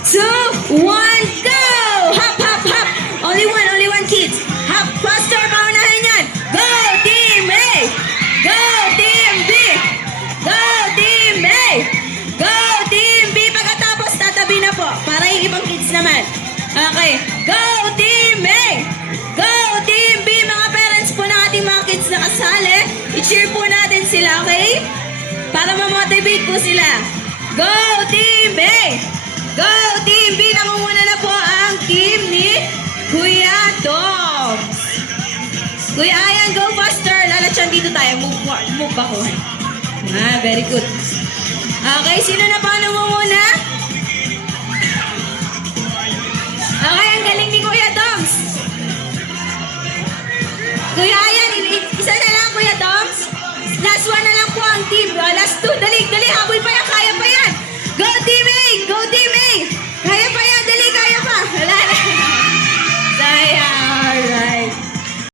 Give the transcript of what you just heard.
2, 1, go! Hop, hop, hop! Only one kids. Hop, faster, paunahin yan. Go, Team A! Go, Team B! Go, Team A! Go, Team B! Pagkatapos, tatabi na po. Para yung ibang kids naman. Okay. Go, Team A! Go, Team B! Mga parents po ng ating mga kids na kasali. I-cheer po natin sila, okay? Para ma-motivate po sila. Go, Team A! Go, Team B! Nangunguna na po ang team ni Kuya Dom. Kuya Ayan, go faster. Lalatsan dito tayo. Move ako. Very good. Okay, sino na pa nangunguna?